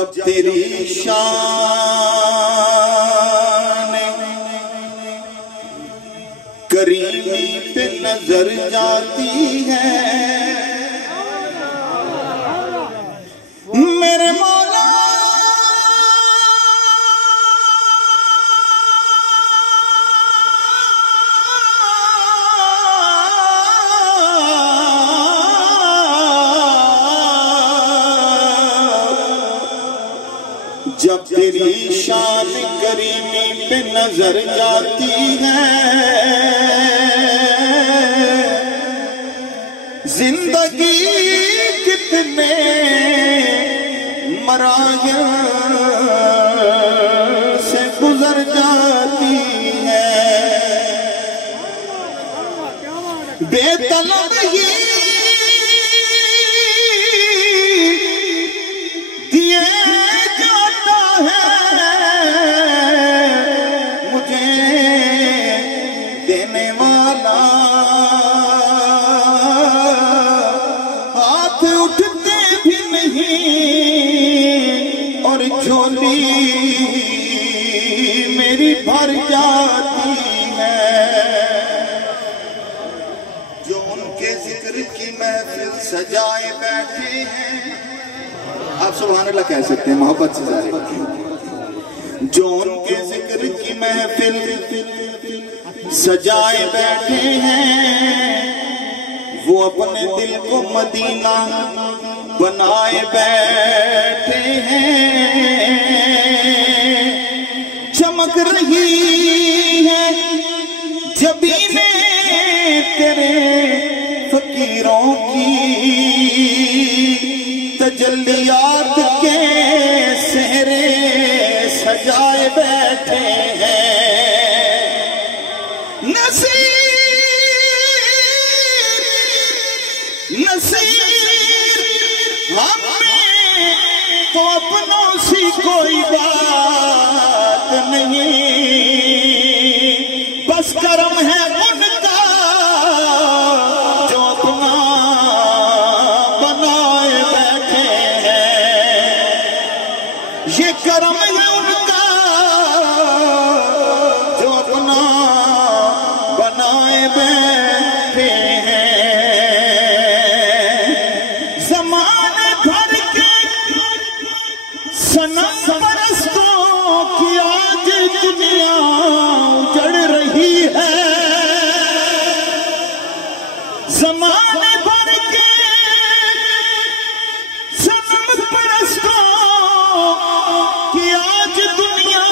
जब तेरी शान करीमी पे नजर जाती है मेरे मौला, जब तेरी शान करीमी पे नजर जाती है जिंदगी कितने मराहिल से गुजर जाती है। बेतलब ही दिए जाता है मुझे देने वाला, हाथ उठते भी नहीं और झोली मेरी भर जाती है। जो उनके जिक्र की महफिल सजाए बैठे हैं, आप सुभान अल्लाह कह सकते हैं मोहब्बत से सारे, जो उनके जिक्र की महफिल सजाए बैठे हैं वो अपने दिल को मदीना बनाए बैठे हैं। चमक रही है जबीने तेरे फकीरों की, तजल्लियात के सेहरे सजाए बैठे हैं। नसीर हमें तो अपनों सी कोई बात नहीं, बस करम है उनका जो अपना बनाए बैठे हैं। ये करम है उनका जो अपना बनाए बैठे हैं। सनम परस्तों की आज दुनिया उजड़ रही है, ज़माने भर के सनम परस्तों की आज दुनिया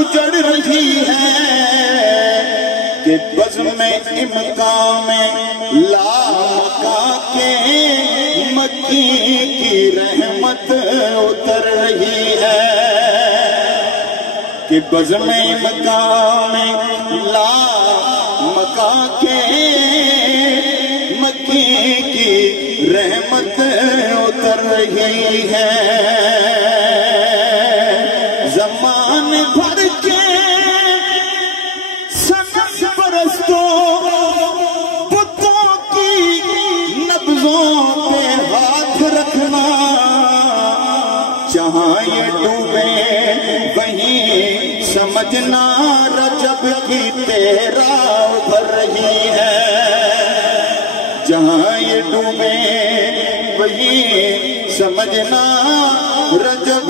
उजड़ रही है कि बज़्म में इम्कान में लामका के मक्की की रहमत उतर रही है, कि बज़्म में इम्कान में लामका के मक्की की रहमत उतर रही है। ज़माने भर के सनम परस्तों बुतों की नब्ज़ों पे हाथ रखना, जहाँ ये डूबे वहीं समझना रजब की तेरा उभर रही है। जहाँ ये डूबे वहीं समझना रजब